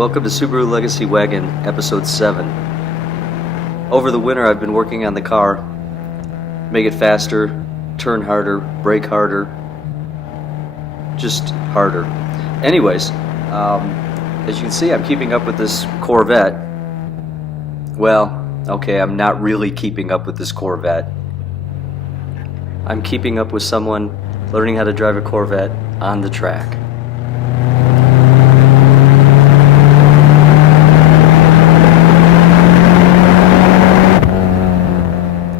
Welcome to Subaru Legacy Wagon, Episode 7. Over the winter I've been working on the car. Make it faster, turn harder, brake harder, just harder. Anyways, as you can see, I'm keeping up with this Corvette. Well, okay, I'm not really keeping up with this Corvette. I'm keeping up with someone learning how to drive a Corvette on the track.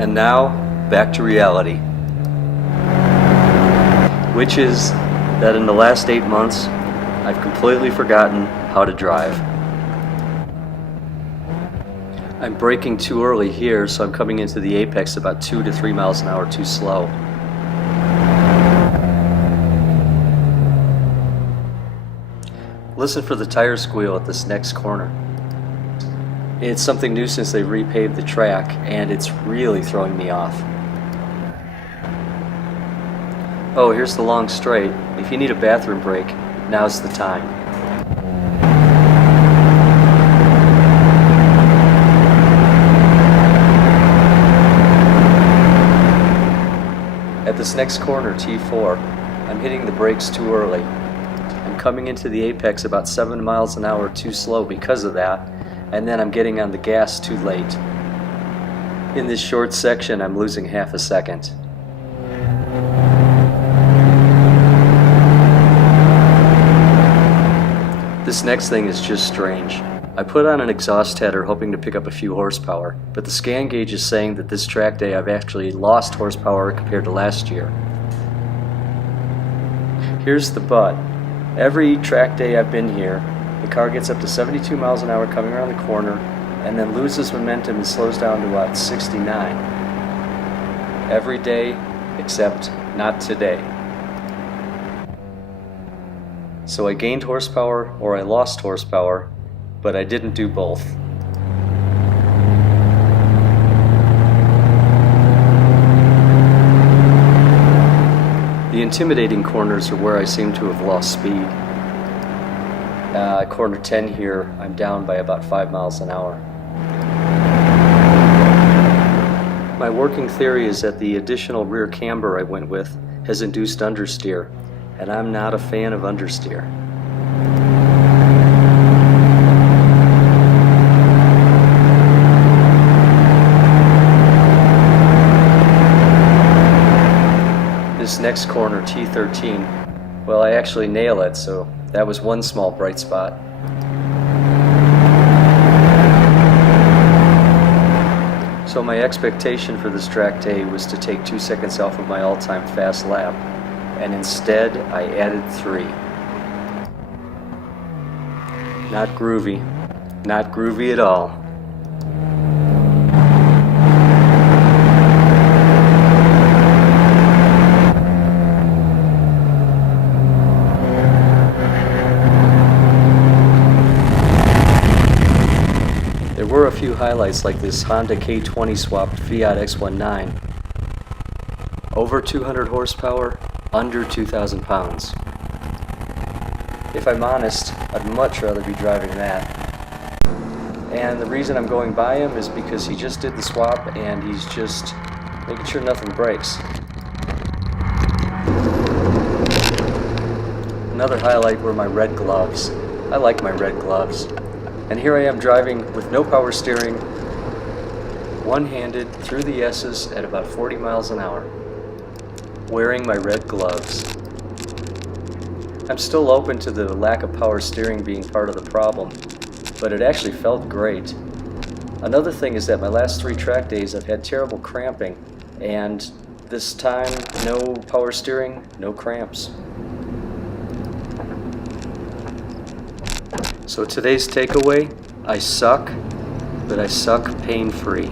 And now, back to reality. Which is that in the last 8 months, I've completely forgotten how to drive. I'm braking too early here, so I'm coming into the apex about 2 to 3 miles an hour too slow. Listen for the tire squeal at this next corner. It's something new since they repaved the track, and it's really throwing me off. Oh, here's the long straight. If you need a bathroom break, now's the time. At this next corner, T4, I'm hitting the brakes too early. I'm coming into the apex about 7 miles an hour too slow because of that, and then I'm getting on the gas too late. In this short section, I'm losing half a second. This next thing is just strange. I put on an exhaust header hoping to pick up a few horsepower, but the scan gauge is saying that this track day I've actually lost horsepower compared to last year. Here's the but. Every track day I've been here, the car gets up to 72 miles an hour coming around the corner and then loses momentum and slows down to about 69. Every day except not today. So I gained horsepower or I lost horsepower, but I didn't do both. The intimidating corners are where I seem to have lost speed. Corner 10 here, I'm down by about 5 miles an hour. My working theory is that the additional rear camber I went with has induced understeer, and I'm not a fan of understeer. This next corner, T13, well, I actually nail it, so that was one small bright spot. So my expectation for this track day was to take 2 seconds off of my all-time fast lap, and instead I added 3. Not groovy. Not groovy at all. There were a few highlights like this Honda K20 swapped Fiat X19. Over 200 horsepower, under 2,000 pounds. If I'm honest, I'd much rather be driving that. And the reason I'm going by him is because he just did the swap and he's just making sure nothing breaks. Another highlight were my red gloves. I like my red gloves. And here I am driving with no power steering, one-handed through the S's at about 40 miles an hour, wearing my red gloves. I'm still open to the lack of power steering being part of the problem, but it actually felt great. Another thing is that my last 3 track days I've had terrible cramping, and this time no power steering, no cramps. So today's takeaway, I suck, but I suck pain-free.